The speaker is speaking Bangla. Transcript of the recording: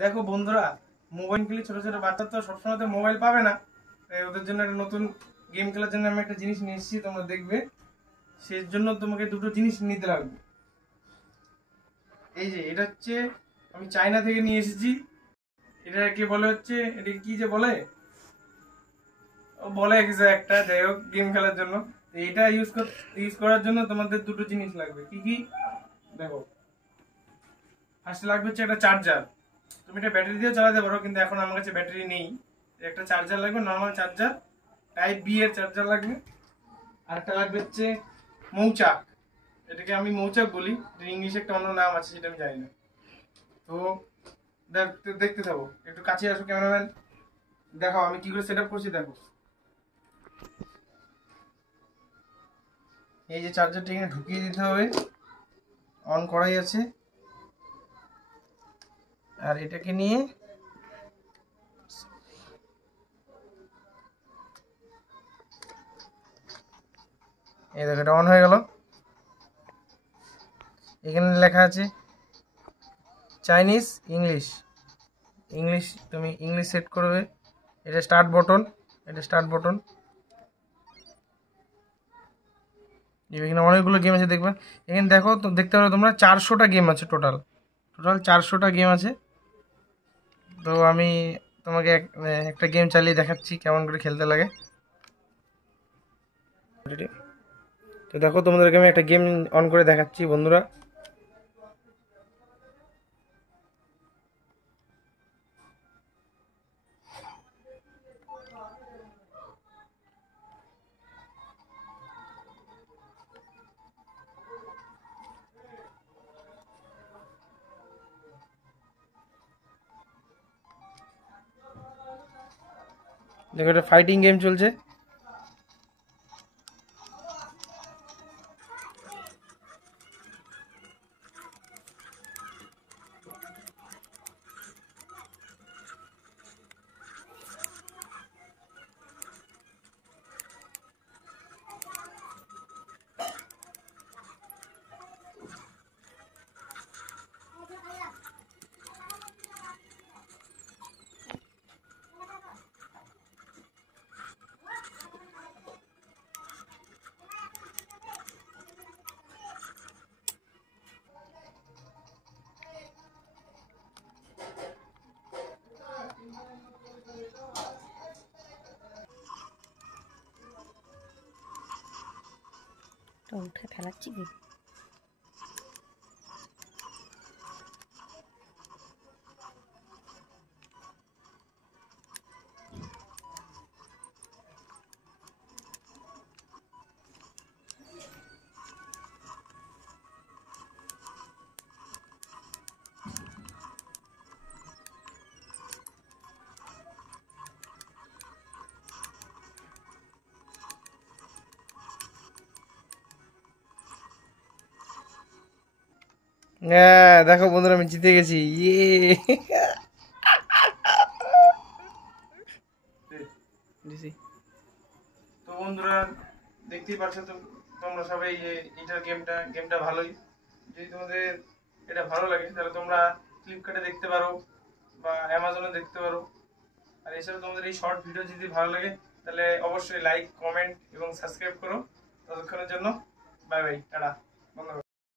দেখো বন্ধুরা, মোবাইল খেলে ছোট ছোট বাচ্চা তো সবসময় তো মোবাইল পাবে না। ওদের জন্য একটা নতুন গেম খেলার জন্য আমি একটা জিনিস নিয়ে এসেছি, তোমরা দেখবে। সেই জন্য তোমাকে দুটো জিনিস নিতে লাগবে। এই যে এটা হচ্ছে আমি চায়না থেকে নিয়ে এসেছি। এটাকে বলে হচ্ছে, এটা কি যে বলে, বলে কিছু একটা, যাই হোক, গেম খেলার জন্য। এটা ইউজ করার জন্য তোমাদের দুটো জিনিস লাগবে। কি কি দেখো, ফার্স্টে লাগবে হচ্ছে একটা চার্জার। তুমি এটা ব্যাটারি দিয়েও চালাতে পারো, কিন্তু এখন আমার কাছে ব্যাটারি নেই। একটা চার্জার লাগবে, নর্মাল চার্জার, টাইপ বি এর চার্জার লাগবে। আরেকটা লাগবে হচ্ছে মৌচাক। এটাকে আমি মৌচাক বলি, ইংলিশে একটা অন্য নাম আছে, সেটা আমি জানি না। তো দেখতে থাকো, একটু কাছে আসো ক্যামেরাম্যান, দেখো আমি কি করে সেট আপ করছি। দেখো, এই যে চার্জারটা এখানে ঢুকিয়ে দিতে হবে, অন করাই আছে। আর এটাকে নিয়ে এই দেখো, এটা অন হয়ে গেল। এখানে লেখা আছে চাইনিজ, ইংলিশ। ইংলিশ, তুমি ইংলিশ সেট করবে। এটা স্টার্ট বটন, এটা স্টার্ট বটন। এখানে অনেকগুলো গেম আছে, দেখবে এখানে দেখো তো, দেখতে পারো তোমরা 400টা গেম আছে, টোটাল 400টা গেম আছে। তো আমি তোমাকে একটা গেম চালিয়ে দেখাচ্ছি কেমন করে খেলতে লাগে। তো দেখো, তোমাদেরকে আমি একটা গেম অন করে দেখাচ্ছি বন্ধুরা। দেখো, এটা ফাইটিং গেম চলছে। উঠে ফেলাচ্ছি কি? হ্যাঁ দেখো বন্ধুরা, আমি জিতে গেছি, ইয়ে। তো বন্ধুরা, দেখতেই পাচ্ছ তো তোমরা সবাই, এটার গেমটা ভালোই। যদি তোমাদের এটা ভালো লাগে তাহলে তোমরা ফ্লিপকার্টে দেখতে পারো বা অ্যামাজনে দেখতে পারো। আর এছাড়া তোমাদের এই শর্ট ভিডিও যদি ভালো লাগে তাহলে অবশ্যই লাইক, কমেন্ট এবং সাবস্ক্রাইব করো। ততক্ষণের জন্য বাই বাই, টাটা বন্ধুরা।